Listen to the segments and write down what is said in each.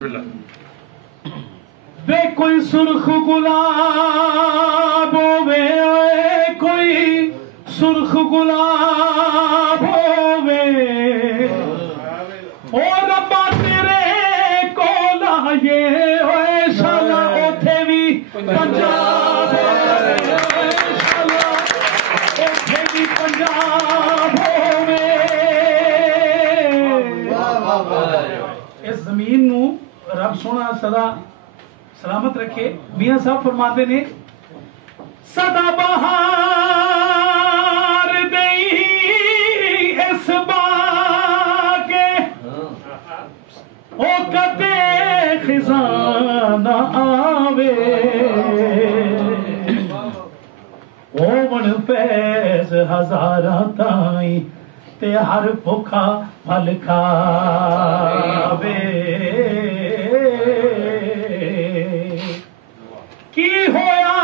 वे कोई सुर्ख गुलाब होवे, कोई सुर्ख गुलाब होवे, ओ रब्बा तेरे को लाए ओए शाला उथे भी पंजाब शाला उथे भी पंजाब होवे। इस जमीन नू रब सोना सदा सलामत रखे। मियां साहब फरमाते ने सदा बहार दई इस बाके ओ कदे खिजाना आवे, ओ मन फैज हजारा ताई ते हर भुखा फल खावे। की होया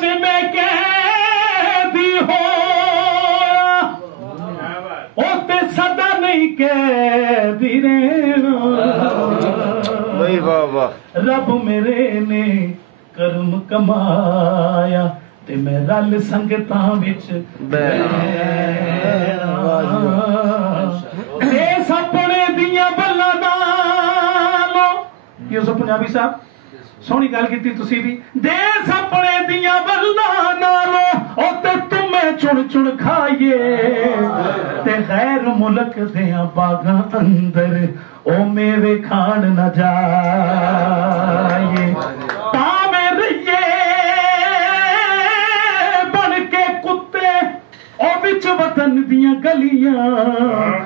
जे मैं कैदी होया, ओ ते सदा नहीं कैदी रहना। रब मेरे ने कर्म कमाया ते मैं रल संगतां विच देस अपने दियां बल्लां नालों। ये सो पंजाबी साहब सोहनी गल कीती तुसी भी। देस अपने दियां बल्लां नालों ओ ते तुम्हें चुन चुन खाइए, ते गैर मुल्क दियां बागां अंदर ओ मेवे खान न जाइए। भावें रहिए बन के कुत्ते ओ विच वतन दियां गलियां,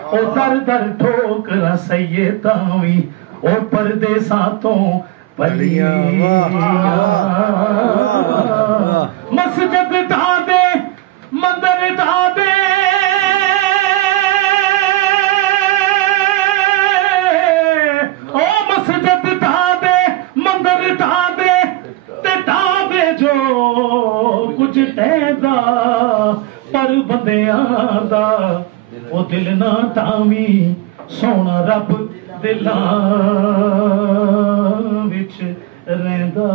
ओ दर दर ठोकरां सहिए तावी ओ परदेसां तो पलियां। मस्जिद ढा दे मंदिर ढा दे, ओ मस्जिद ढा दे मंदिर ढा दे, ते ढा दे जो कुछ टहदा, पर बंदियां दा ओ दिल ना टावी सोना रब दिलां विच रहंदा।